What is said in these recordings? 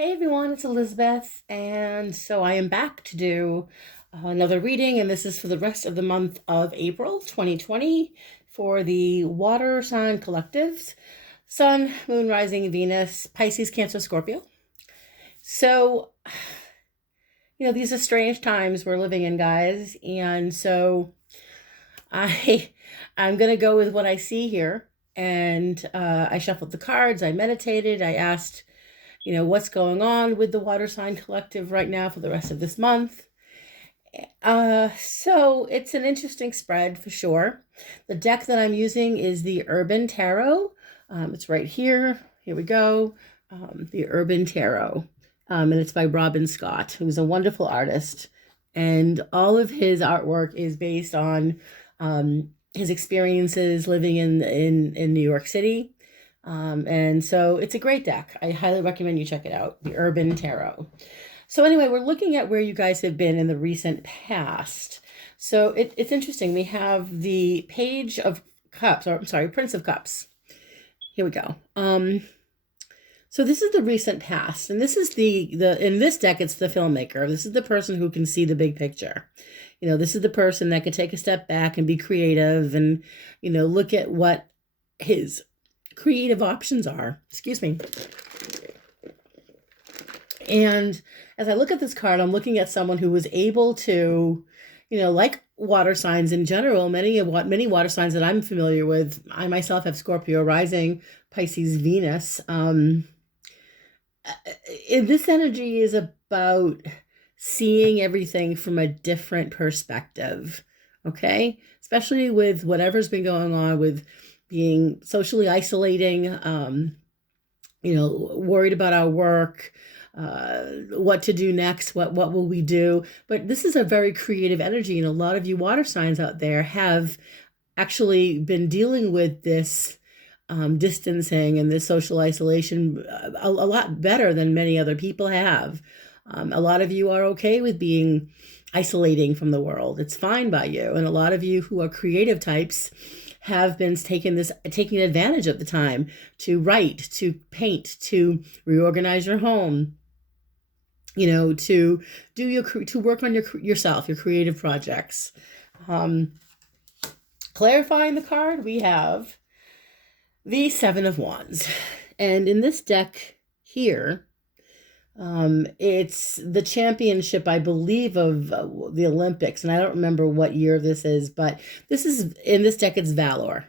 Hey everyone, it's Elizabeth, and so I am back to do another reading, and this is for the rest of the month of April 2020 for the Water Sign Collectives, Sun, Moon, Rising, Venus, Pisces, Cancer, Scorpio. So, these are strange times we're living in, guys, and so I I'm gonna go with what I see here, and I shuffled the cards, I meditated, I asked what's going on with the Water Sign Collective right now for the rest of this month. So it's an interesting spread for sure. The deck that I'm using is the Urban Tarot. It's right here. Here we go. The Urban Tarot. And it's by Robin Scott, who's a wonderful artist. And all of his artwork is based on his experiences living in New York City. And so it's a great deck. I highly recommend you check it out, the Urban Tarot. So anyway, we're looking at where you guys have been in the recent past. So it's interesting. We have the Page of Cups, or I'm sorry, Prince of Cups. Here we go. So this is the recent past, and this is the in this deck, it's the filmmaker. This is the person who can see the big picture. This is the person that can take a step back and be creative and, look at what his creative options are. Excuse me. And as I look at this card, I'm looking at someone who was able to, like water signs in general, many water signs that I'm familiar with. I myself have Scorpio rising, Pisces, Venus. This energy is about seeing everything from a different perspective. Okay, especially with whatever's been going on with being socially isolating, worried about our work, what to do next, what will we do. But this is a very creative energy, and a lot of you water signs out there have actually been dealing with this distancing and this social isolation a lot better than many other people have. A lot of you are okay with being isolating from the world. It's fine by you. And a lot of you who are creative types have been taking advantage of the time to write, to paint, to reorganize your home, to work on yourself, your creative projects. Clarifying the card, we have the Seven of Wands, and in this deck here, it's the championship, I believe, of the Olympics, and I don't remember what year this is, but this is, in this deck, it's valor.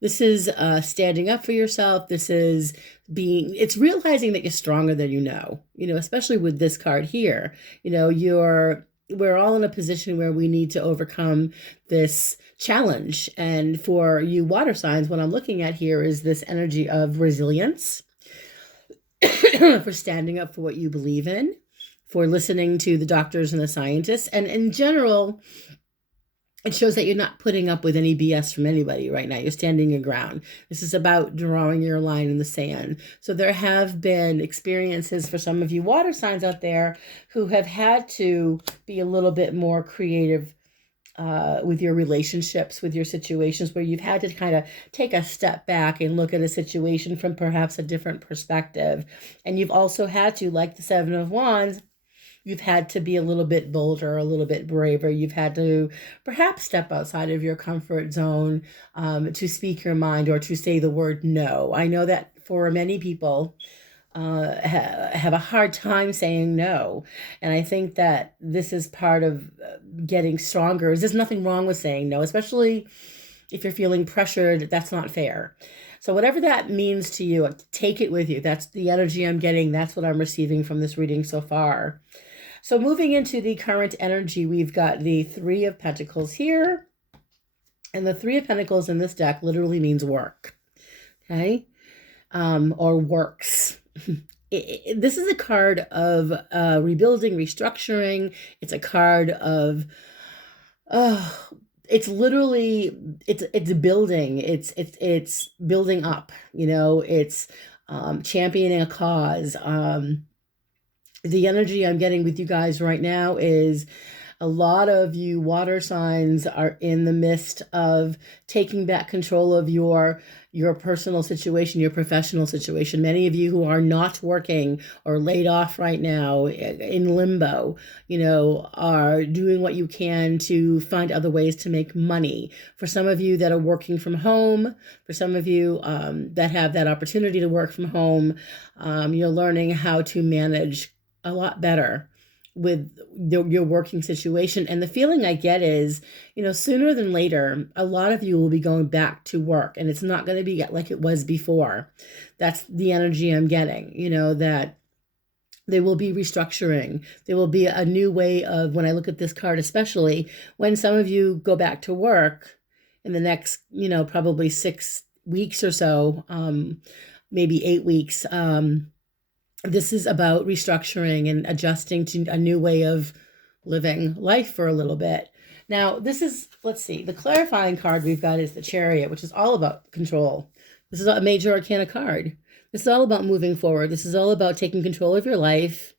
This is standing up for yourself. This is it's realizing that you're stronger than you know, especially with this card here. We're all in a position where we need to overcome this challenge. And for you water signs, what I'm looking at here is this energy of resilience, for standing up for what you believe in, for listening to the doctors and the scientists. And in general, it shows that you're not putting up with any BS from anybody right now. You're standing your ground. This is about drawing your line in the sand. So there have been experiences for some of you water signs out there who have had to be a little bit more creative with your relationships, with your situations, where you've had to kind of take a step back and look at a situation from perhaps a different perspective. And you've also had to, like the Seven of Wands, you've had to be a little bit bolder, a little bit braver. You've had to perhaps step outside of your comfort zone to speak your mind or to say the word no. I know that for many people, have a hard time saying no. And I think that this is part of getting stronger. There's nothing wrong with saying no, especially if you're feeling pressured. That's not fair. So whatever that means to you, take it with you. That's the energy I'm getting. That's what I'm receiving from this reading so far. So moving into the current energy, we've got the Three of Pentacles here. And the Three of Pentacles in this deck literally means work. Okay? Or works. This is a card of rebuilding, restructuring. It's a card of, it's literally, it's building. It's building up. It's championing a cause. The energy I'm getting with you guys right now is A lot of you water signs are in the midst of taking back control of your personal situation, your professional situation. Many of you who are not working or laid off right now in limbo, are doing what you can to find other ways to make money. For some of you that are working from home, for some of you that have that opportunity to work from home, you're learning how to manage a lot better with your working situation. And the feeling I get is, sooner than later, a lot of you will be going back to work, and it's not going to be like it was before. That's the energy I'm getting, that there will be restructuring. There will be a new way of, when I look at this card, especially when some of you go back to work in the next, probably 6 weeks or so, maybe 8 weeks. This is about restructuring and adjusting to a new way of living life for a little bit. Now, let's see, the clarifying card we've got is the Chariot, which is all about control. This is a major arcana card. This is all about moving forward. This is all about taking control of your life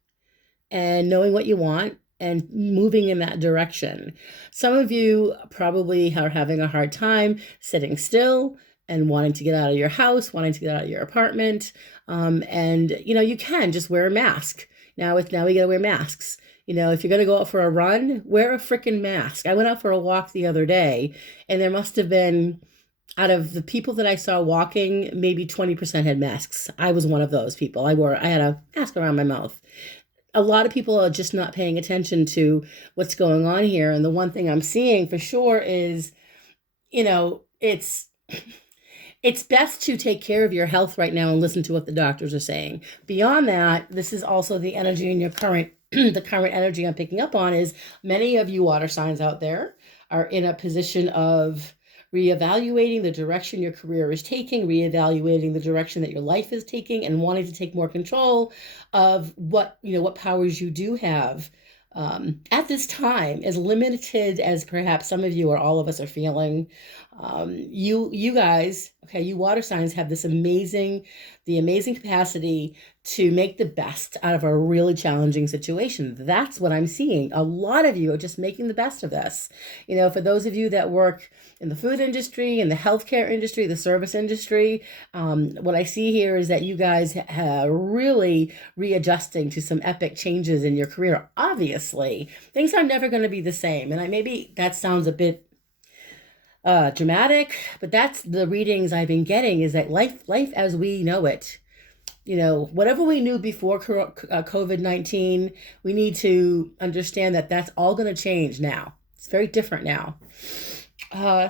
and knowing what you want and moving in that direction. Some of you probably are having a hard time sitting still and wanting to get out of your house, wanting to get out of your apartment. And you can just wear a mask. Now we gotta wear masks. If you're gonna go out for a run, wear a freaking mask. I went out for a walk the other day, and there must have been, out of the people that I saw walking, maybe 20% had masks. I was one of those people. I had a mask around my mouth. A lot of people are just not paying attention to what's going on here. And the one thing I'm seeing for sure is, it's best to take care of your health right now and listen to what the doctors are saying. Beyond that, this is also the energy in your the current energy I'm picking up on is many of you water signs out there are in a position of reevaluating the direction your career is taking, reevaluating the direction that your life is taking, and wanting to take more control of what powers you do have. At this time, as limited as perhaps some of you or all of us are feeling, you guys, okay, you water signs have the amazing capacity to make the best out of a really challenging situation. That's what I'm seeing. A lot of you are just making the best of this. For those of you that work in the food industry, in the healthcare industry, the service industry, what I see here is that you guys are really readjusting to some epic changes in your career. Obviously, things are never going to be the same. And maybe that sounds a bit dramatic, but that's the readings I've been getting, is that life as we know it, whatever we knew before COVID-19, we need to understand that that's all going to change now. It's very different now.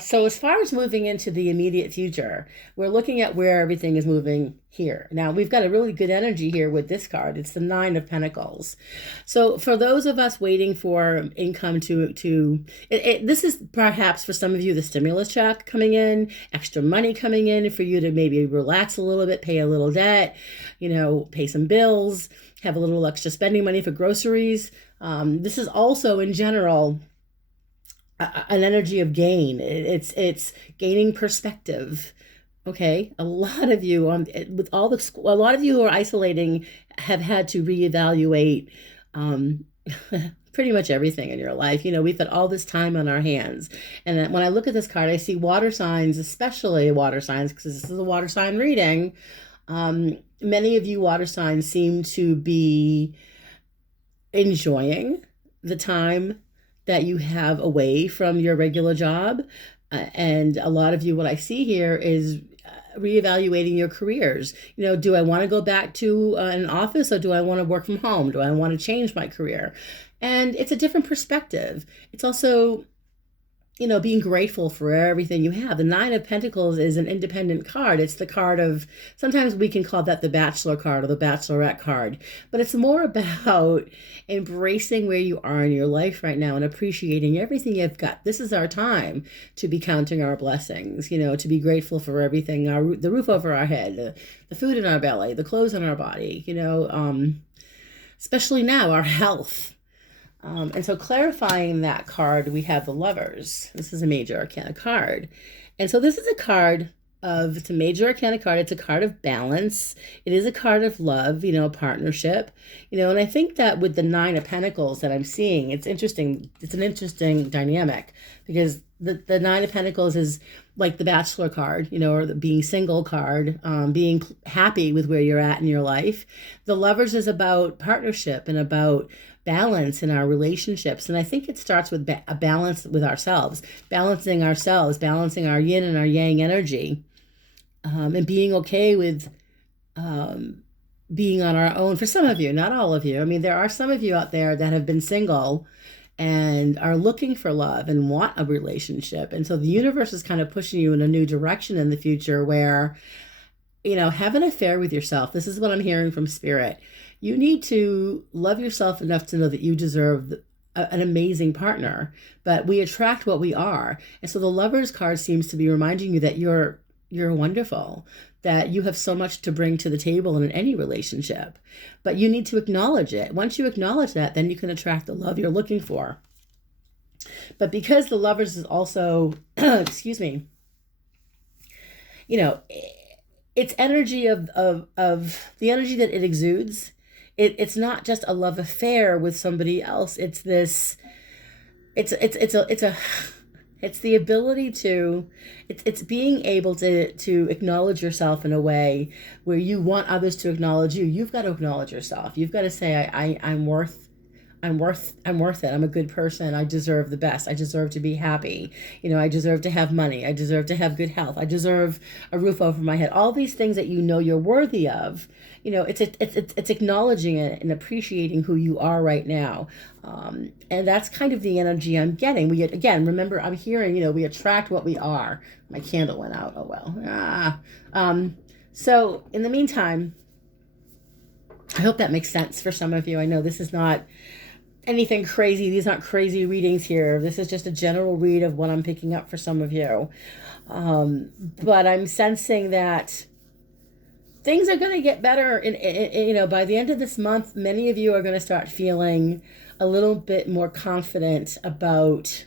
So as far as moving into the immediate future, we're looking at where everything is moving here. Now, we've got a really good energy here with this card. It's the 9 of Pentacles. So for those of us waiting for income this is perhaps for some of you the stimulus check coming in, extra money coming in for you to maybe relax a little bit, pay a little debt, pay some bills, have a little extra spending money for groceries. This is also in general an energy of gain. It's gaining perspective. Okay, a lot of you a lot of you who are isolating have had to reevaluate pretty much everything in your life. We've had all this time on our hands, and when I look at this card, I see water signs, especially water signs, because this is a water sign reading. Many of you water signs seem to be enjoying the time that you have away from your regular job. And a lot of you, what I see here is reevaluating your careers. Do I want to go back to an office, or do I want to work from home? Do I want to change my career? And it's a different perspective. It's also, being grateful for everything you have. The 9 of Pentacles is an independent card. It's the card of, sometimes we can call that the Bachelor card or the Bachelorette card, but it's more about embracing where you are in your life right now and appreciating everything you've got. This is our time to be counting our blessings, to be grateful for everything, the roof over our head, the food in our belly, the clothes on our body, especially now, our health. And so clarifying that card, we have the Lovers. This is a major arcana card. And so this is a card it's a major arcana card. It's a card of balance. It is a card of love, partnership, and I think that with the Nine of Pentacles that I'm seeing, it's interesting. It's an interesting dynamic because the Nine of Pentacles is like the Bachelor card, or the being single card, being happy with where you're at in your life. The Lovers is about partnership and about balance in our relationships. And I think it starts with a balance with ourselves, balancing our yin and our yang energy, and being okay with being on our own. For some of you, not all of you. I mean, there are some of you out there that have been single and are looking for love and want a relationship. And so the universe is kind of pushing you in a new direction in the future where, have an affair with yourself. This is what I'm hearing from Spirit. You need to love yourself enough to know that you deserve an amazing partner, but we attract what we are. And so the Lovers card seems to be reminding you that you're wonderful, that you have so much to bring to the table in any relationship, but you need to acknowledge it. Once you acknowledge that, then you can attract the love you're looking for. But because the Lovers is also, excuse me, it's energy of the energy that it exudes. It's not just a love affair with somebody else. It's this, it's the ability to, it's being able to acknowledge yourself in a way where you want others to acknowledge you. You've got to acknowledge yourself. You've got to say, I'm worth it. I'm a good person. I deserve the best. I deserve to be happy. I deserve to have money. I deserve to have good health. I deserve a roof over my head. All these things that you're worthy of. It's acknowledging it and appreciating who you are right now. And that's kind of the energy I'm getting. Remember, I'm hearing, we attract what we are. My candle went out. Oh, well. So in the meantime, I hope that makes sense for some of you. I know this is not anything crazy. These aren't crazy readings here. This is just a general read of what I'm picking up for some of you. But I'm sensing that things are going to get better. By the end of this month, many of you are going to start feeling a little bit more confident about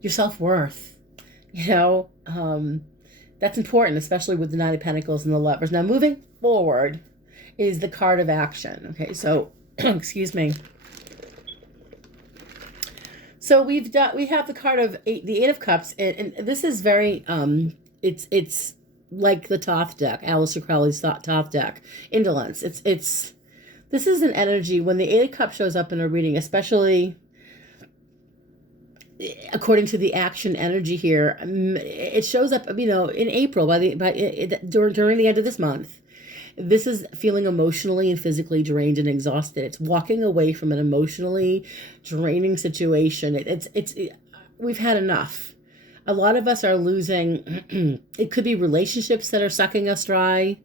your self-worth. That's important, especially with the Nine of Pentacles and the Lovers. Now, moving forward is the card of action. Okay, so, excuse me. So we have the card of the Eight of Cups, and this is very, it's like the Thoth deck, Aleister Crowley's Thoth deck, indolence. This is an energy when the Eight of Cups shows up in a reading, especially according to the action energy here, it shows up, in April during the end of this month. This is feeling emotionally and physically drained and exhausted. It's walking away from an emotionally draining situation. We've had enough. A lot of us are losing. It could be relationships that are sucking us dry.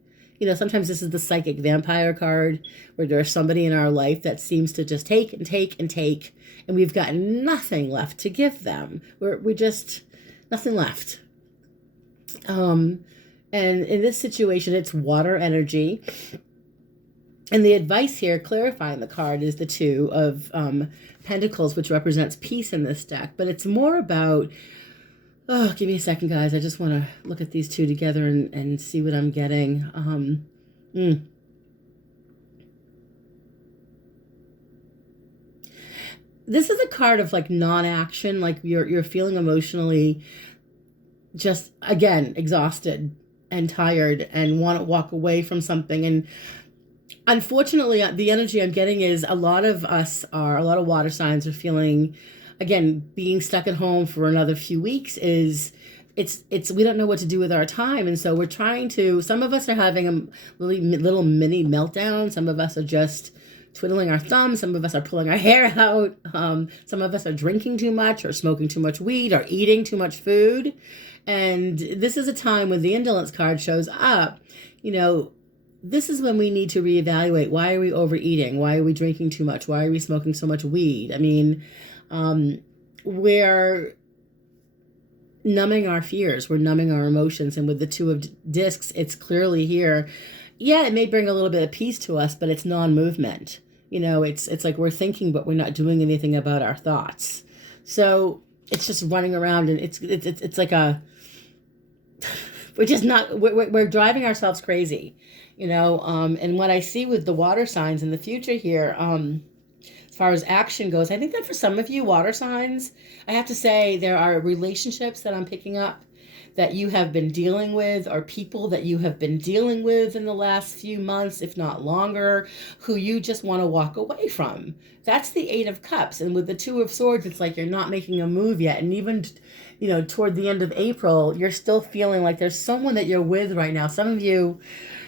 Sometimes this is the psychic vampire card where there's somebody in our life that seems to just take and take and take, and we've got nothing left to give them. We just, nothing left. And in this situation, it's water energy. And the advice here, clarifying the card, is the Two of Pentacles, which represents peace in this deck. But it's more about, give me a second, guys. I just want to look at these two together and see what I'm getting. This is a card of like non-action, like you're feeling emotionally just, again, exhausted and tired and want to walk away from something. And unfortunately, the energy I'm getting is a lot of water signs are feeling, again, being stuck at home for another few weeks we don't know what to do with our time. And so we're trying to, some of us are having a little mini meltdown. Some of us are just twiddling our thumbs. Some of us are pulling our hair out. Some of us are drinking too much or smoking too much weed or eating too much food. And this is a time when the indolence card shows up. This is when we need to reevaluate. Why are we overeating? Why are we drinking too much? Why are we smoking so much weed? I mean, we're numbing our fears. We're numbing our emotions. And with the Two of Discs, it's clearly here. Yeah, it may bring a little bit of peace to us, but it's non-movement. It's like we're thinking, but we're not doing anything about our thoughts. So it's just running around, and it's like a, we're just not, we're driving ourselves crazy, you know. And what I see with the water signs in the future here, as far as action goes, I think that for some of you water signs, I have to say there are relationships that I'm picking up that you have been dealing with, or people that you have been dealing with in the last few months, if not longer, who you just want to walk away from. That's the Eight of Cups. And with the Two of Swords, it's like you're not making a move yet. And even, you know, toward the end of April, you're still feeling like there's someone that you're with right now. Some of you,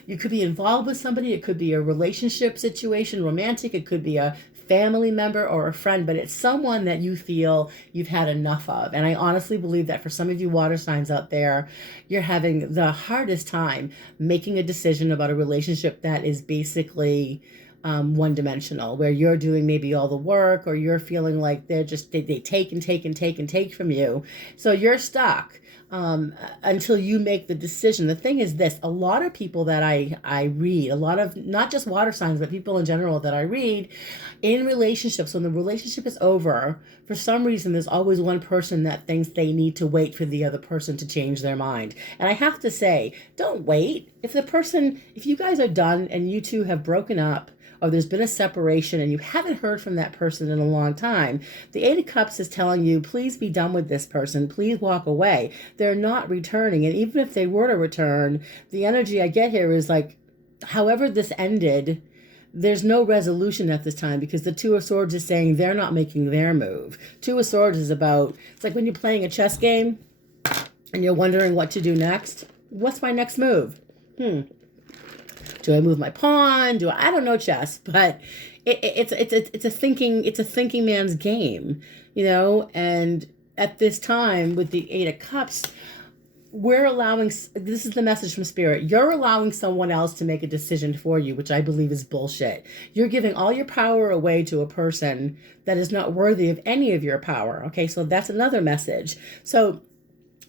you could be involved with somebody. It could be a relationship situation, romantic. It could be a family member or a friend, but it's someone that you feel you've had enough of. And I honestly believe that for some of you water signs out there, you're having the hardest time making a decision about a relationship that is basically one dimensional, where you're doing maybe all the work, or you're feeling like they're just, they take and take and take and take from you. So you're stuck. Until you make the decision. The thing is this, a lot of people that I read, a lot of, not just water signs, but people in general that I read in relationships, when the relationship is over, for some reason, there's always one person that thinks they need to wait for the other person to change their mind. And I have to say, don't wait. If you guys are done and you two have broken up, or there's been a separation and you haven't heard from that person in a long time, the Eight of Cups is telling you, please be done with this person. Please walk away. They're not returning. And even if they were to return, the energy I get here is like, however this ended, there's no resolution at this time, because the Two of Swords is saying they're not making their move. Two of Swords is about, it's like when you're playing a chess game and you're wondering what to do next. What's my next move? Do I move my pawn? I don't know chess, but it's a thinking man's game, you know. And at this time with the Eight of Cups, we're allowing, this is the message from Spirit, you're allowing someone else to make a decision for you, which I believe is bullshit. You're giving all your power away to a person that is not worthy of any of your power. Okay, so that's another message. So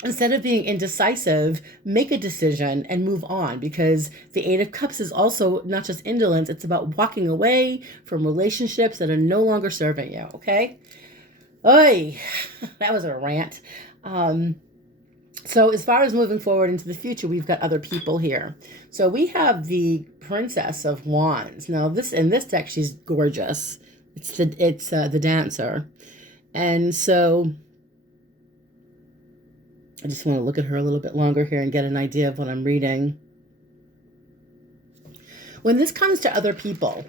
instead of being indecisive, make a decision and move on, because the Eight of Cups is also not just indolence. It's about walking away from relationships that are no longer serving you, okay? Oy, that was a rant. So as far as moving forward into the future, we've got other people here. So we have the Princess of Wands. Now, in this deck, she's gorgeous. It's the Dancer. And so I just want to look at her a little bit longer here and get an idea of what I'm reading. When this comes to other people,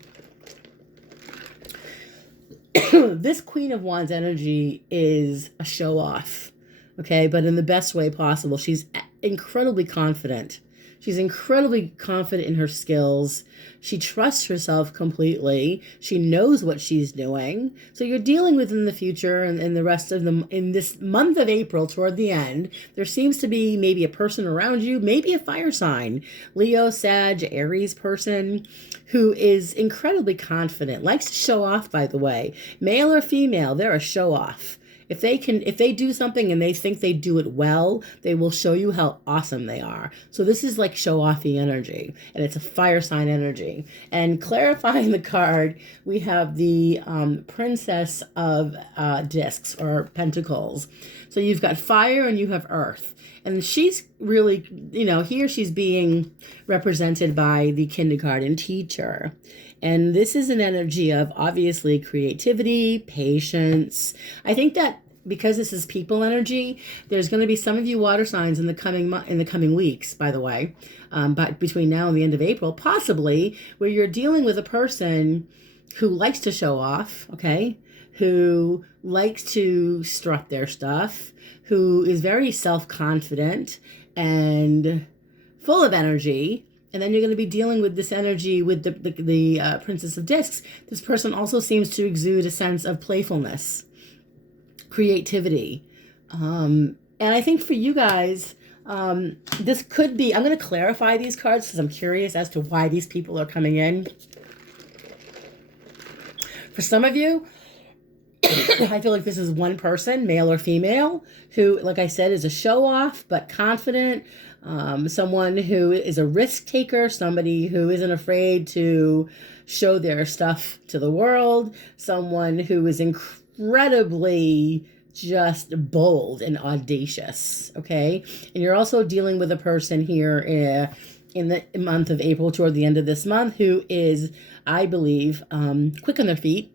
this Queen of Wands energy is a show off, okay? But in the best way possible. She's incredibly confident. She's incredibly confident in her skills. She trusts herself completely. She knows what she's doing. So you're dealing with in the future and in the rest of them, in this month of April toward the end, there seems to be maybe a person around you, maybe a fire sign, Leo, Sag, Aries person, who is incredibly confident, likes to show off, by the way. Male or female, they're a show off. If they do something and they think they do it well, they will show you how awesome they are. So this is like show-offy energy, and it's a fire sign energy. And clarifying the card, we have the Princess of Discs or Pentacles. So you've got fire and you have earth. And she's really, you know, here she's being represented by the kindergarten teacher. And this is an energy of obviously creativity, patience. I think that because this is people energy, there's going to be some of you water signs in the coming weeks, by the way, but between now and the end of April, possibly, where you're dealing with a person who likes to show off, okay, who likes to strut their stuff, who is very self-confident and full of energy. And then you're going to be dealing with this energy with the Princess of Discs. This person also seems to exude a sense of playfulness, creativity. And I think for you guys, this could be, I'm going to clarify these cards because I'm curious as to why these people are coming in. For some of you, I feel like this is one person, male or female, who, like I said, is a show-off but confident. Someone who is a risk taker, somebody who isn't afraid to show their stuff to the world, someone who is incredibly just bold and audacious, okay? And you're also dealing with a person here in the month of April, toward the end of this month, who is, I believe, quick on their feet,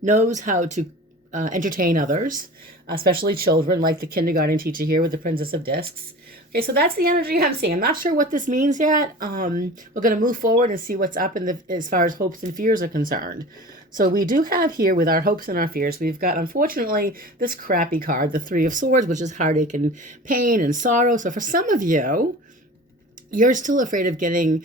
knows how to entertain others, especially children, like the kindergarten teacher here with the Princess of Discs. Okay, so that's the energy I'm seeing. I'm not sure what this means yet. We're going to move forward and see what's up as far as hopes and fears are concerned. So we do have here with our hopes and our fears, we've got, unfortunately, this crappy card, the Three of Swords, which is heartache and pain and sorrow. So for some of you, you're still afraid of getting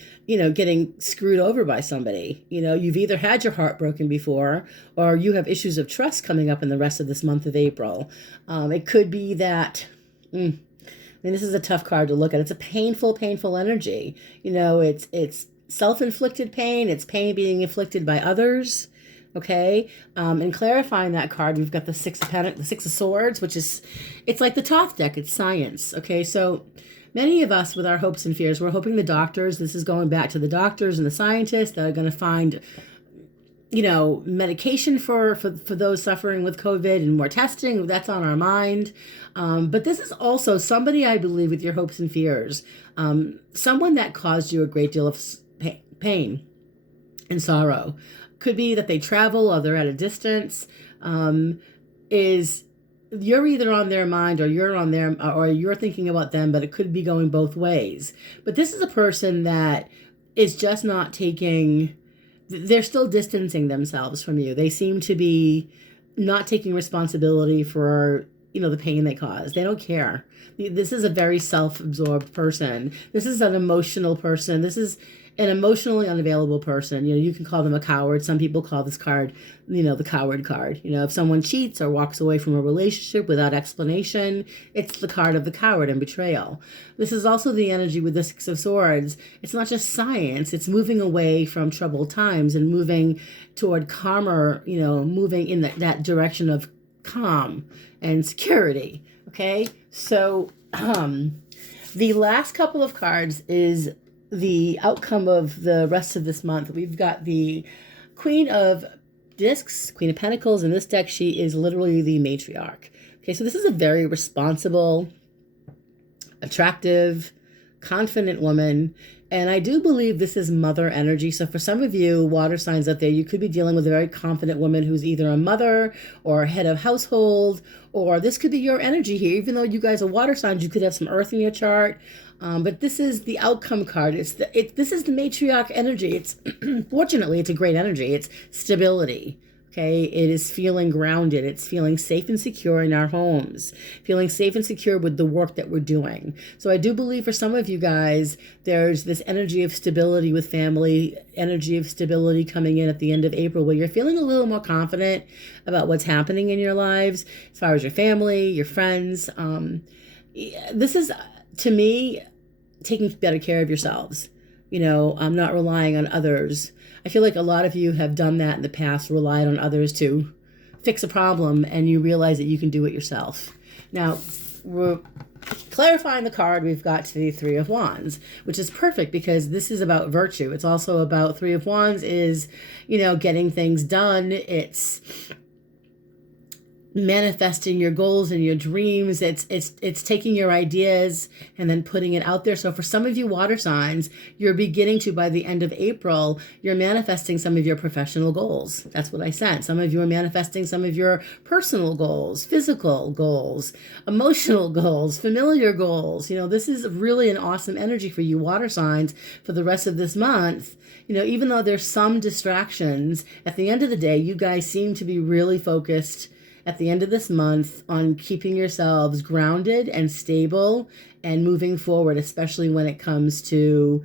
screwed over by somebody. You've either had your heart broken before, or you have issues of trust coming up in the rest of this month of April. It could be that, this is a tough card to look at. It's a painful energy. It's self-inflicted pain. It's pain being inflicted by others. Okay. And clarifying that card, we've got the Six of Swords, which is, it's like the Thoth deck. It's science. Okay. So many of us with our hopes and fears, we're hoping the doctors, this is going back to the doctors and the scientists that are going to find, medication for those suffering with COVID and more testing. That's on our mind. But this is also somebody, I believe, with your hopes and fears, someone that caused you a great deal of pain and sorrow. Could be that they travel or they're at a distance, you're either on their mind or you're thinking about them, but it could be going both ways. But this is a person that is just not they're still distancing themselves from you. They seem to be not taking responsibility for, the pain they cause. They don't care. This is a very self-absorbed person. This is an emotional person. This is an emotionally unavailable person. You can call them a coward. Some people call this card, the coward card. If someone cheats or walks away from a relationship without explanation, it's the card of the coward and betrayal. This is also the energy with the Six of Swords. It's not just science. It's moving away from troubled times and moving toward calmer, moving in that direction of calm and security. Okay. So, the last couple of cards is the outcome of the rest of this month. We've got the Queen of Discs, Queen of Pentacles. In this deck, she is literally the matriarch. Okay, so this is a very responsible, attractive, confident woman. And I do believe this is mother energy. So for some of you water signs out there, you could be dealing with a very confident woman who's either a mother or head of household, or this could be your energy here. Even though you guys are water signs, you could have some earth in your chart. But this is the outcome card. This is the matriarch energy. It's fortunately, it's a great energy. It's stability. Okay, it is feeling grounded. It's feeling safe and secure in our homes, feeling safe and secure with the work that we're doing. So I do believe for some of you guys, there's this energy of stability with family, energy of stability coming in at the end of April, where you're feeling a little more confident about what's happening in your lives, as far as your family, your friends. This is, to me, taking better care of yourselves. I'm not relying on others. I feel like a lot of you have done that in the past, relied on others to fix a problem, and you realize that you can do it yourself. Now, we're clarifying the card. We've got the Three of Wands, which is perfect because this is about virtue. It's also about Three of Wands is, getting things done. It's manifesting your goals and your dreams. It's taking your ideas and then putting it out there. So for some of you water signs, you're beginning to, by the end of April, you're manifesting some of your professional goals. That's what I said. Some of you are manifesting some of your personal goals, physical goals, emotional goals, familiar goals. This is really an awesome energy for you water signs for the rest of this month. Even though there's some distractions, at the end of the day, you guys seem to be really focused at the end of this month on keeping yourselves grounded and stable and moving forward, especially when it comes to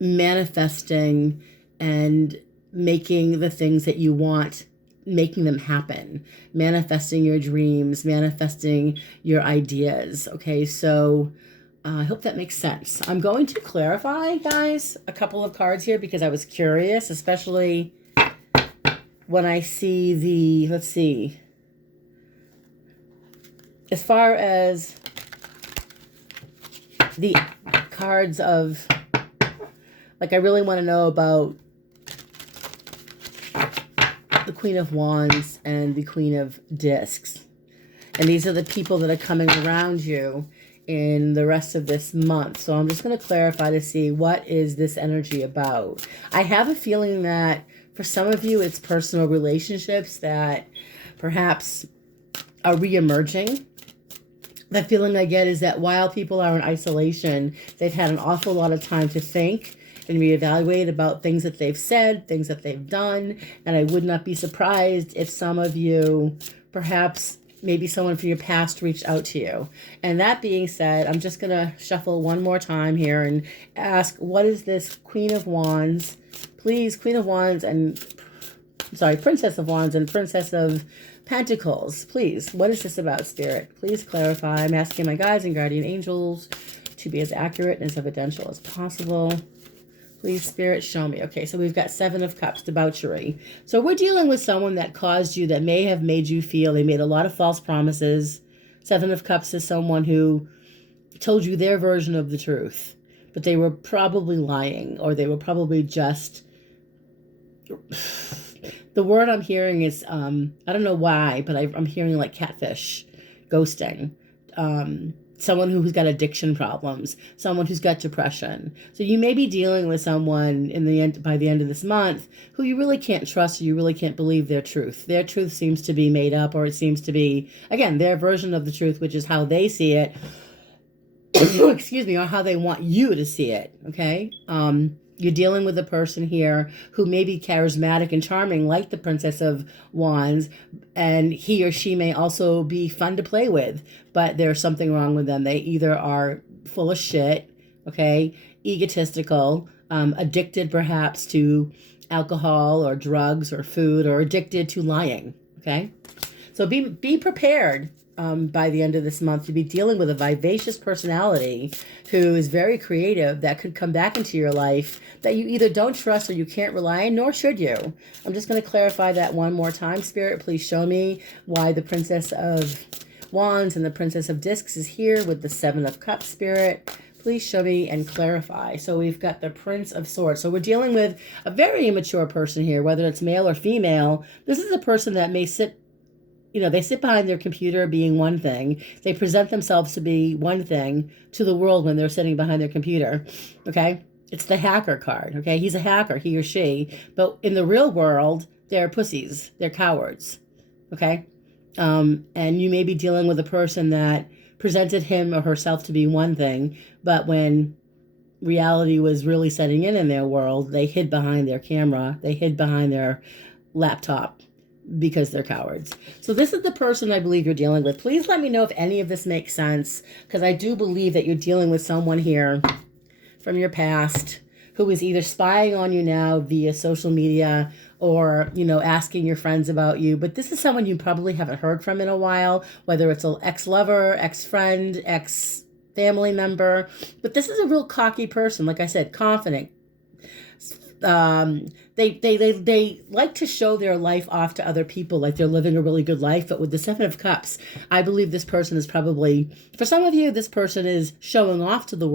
manifesting and making the things that you want, making them happen, manifesting your dreams, manifesting your ideas. Okay, so I hope that makes sense. I'm going to clarify, guys, a couple of cards here because I was curious, especially when I see let's see, as far as the cards of, I really want to know about the Queen of Wands and the Queen of Discs. And these are the people that are coming around you in the rest of this month. So I'm just going to clarify to see what is this energy about. I have a feeling that for some of you, it's personal relationships that perhaps are re-emerging. The feeling I get is that while people are in isolation, they've had an awful lot of time to think and reevaluate about things that they've said, things that they've done. And I would not be surprised if some of you, perhaps maybe someone from your past, reached out to you. And that being said, I'm just going to shuffle one more time here and ask, what is this Queen of Wands? Please, Queen of Wands and, sorry, Princess of Wands and Princess of Pentacles. Please, what is this about, Spirit? Please clarify. I'm asking my guides and guardian angels to be as accurate and as evidential as possible. Please, Spirit, show me. Okay, so we've got Seven of Cups, debauchery. So we're dealing with someone that caused you, that may have made you feel they made a lot of false promises. Seven of Cups is someone who told you their version of the truth, but they were probably lying, or they were probably just... The word I'm hearing is, I don't know why, but I'm hearing like catfish, ghosting. Someone who's got addiction problems, someone who's got depression. So you may be dealing with someone by the end of this month who you really can't trust, or you really can't believe their truth. Their truth seems to be made up, or it seems to be, again, their version of the truth, which is how they see it. Excuse me, or how they want you to see it, okay? You're dealing with a person here who may be charismatic and charming, like the Princess of Wands, and he or she may also be fun to play with, but there's something wrong with them. They either are full of shit, okay, egotistical, addicted perhaps to alcohol or drugs or food, or addicted to lying, okay? So be prepared by the end of this month to be dealing with a vivacious personality who is very creative, that could come back into your life that you either don't trust or you can't rely on, nor should you. I'm just going to clarify that one more time. Spirit, please show me why the Princess of Wands and the Princess of Discs is here with the Seven of Cups, Spirit. Please show me and clarify. So we've got the Prince of Swords. So we're dealing with a very immature person here, whether it's male or female. This is a person that may sit, they sit behind their computer being one thing. They present themselves to be one thing to the world when they're sitting behind their computer, okay? It's the hacker card, okay? He's a hacker, he or she. But in the real world, they're pussies. They're cowards, okay? And you may be dealing with a person that presented him or herself to be one thing, but when reality was really setting in their world, they hid behind their camera. They hid behind their laptop, because they're cowards. So this is the person I believe you're dealing with. Please let me know if any of this makes sense, because I do believe that you're dealing with someone here from your past who is either spying on you now via social media, or, asking your friends about you. But this is someone you probably haven't heard from in a while, whether it's an ex-lover, ex-friend, ex-family member. But this is a real cocky person, like I said, confident. They like to show their life off to other people, like they're living a really good life. But with the Seven of Cups, I believe this person is probably, for some of you, this person is showing off to the world.